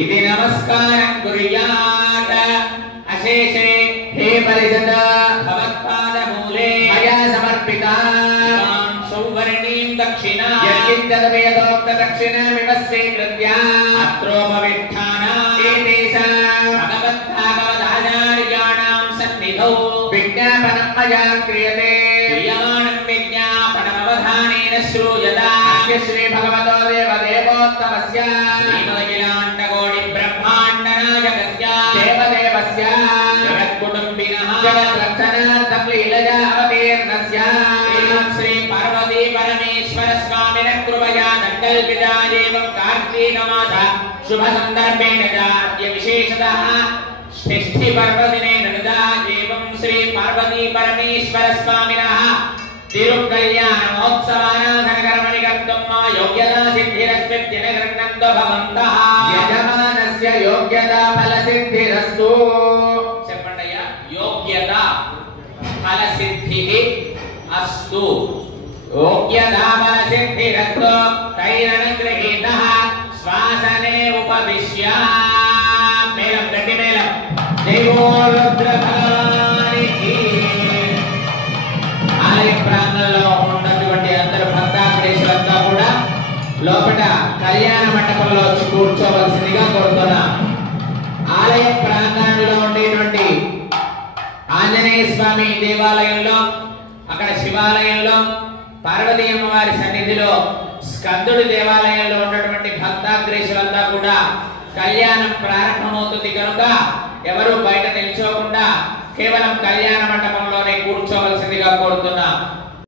इति नमस्कारं कुर्यात् अशेषे हे परिषद भवत्पादमूले मया समर्पिता सौवर्णीं दक्षिणा यत्किञ्चिदवेदोक्त दक्षिणामिव स्वीकृत्य अत्रोपविष्ठाना एतेषां भगवद्भागवताचार्याणां सन्निधौ विज्ञापनं मया क्रियते क्रियमाणं विज्ञापनमवधानेन श्रूयता अस्य श्री भगवतो देवदेवोत्तमस्य जगत्कुटुम्बिनः जगद्रक्षणार्थं लीलया अवतीर्णस्य श्री पार्वती परमेश्वर स्वामिनः कृपया संकल्पिता एवं कार्तीकमास शुभ संदर्भेण अद्य विशेषतः षष्ठी पर्वदिने नृता एवं श्री पार्वती परमेश्वर स्वामिनः तिरुकल्याण महोत्सवानाधनकर्मणि कर्तुं योग्यता सिद्धिरस्मित्येन गृह्णन्तो भवन्तः यजमानस्य योग्यता फलसिद्धिरस्तु చెప్పండయ్యా యోగ్యత ఫలసిద్ధిః అస్తు యోగ్యతా ఫలసిద్ధిరస్తు తైరనుగృహీతః శ్వాసనే ఉపవిశ్య మేళం గట్టి మేళం దేవో రుద్రభానికి ఆలయ ప్రాంగణంలో ఉన్నటువంటి అందరు భక్తాగ్రేషులంతా కూడా లోపల కళ్యాణ మండపంలో వచ్చి కూర్చోవలసిందిగా కోరుతున్నా. ఆలయ ప్రాంగణంలో ఉండేటువంటి ఆంజనేయ స్వామి దేవాలయంలో, అక్కడ శివాలయంలో, పార్వతీ అమ్మవారి సన్నిధిలో, స్కందుడి దేవాలయంలో ఉన్నటువంటి భక్తాగ్రేషులంతా కూడా కళ్యాణం ప్రారంభమవుతుంది కనుక ఎవరు బయట నిల్చోకుండా కేవలం కళ్యాణ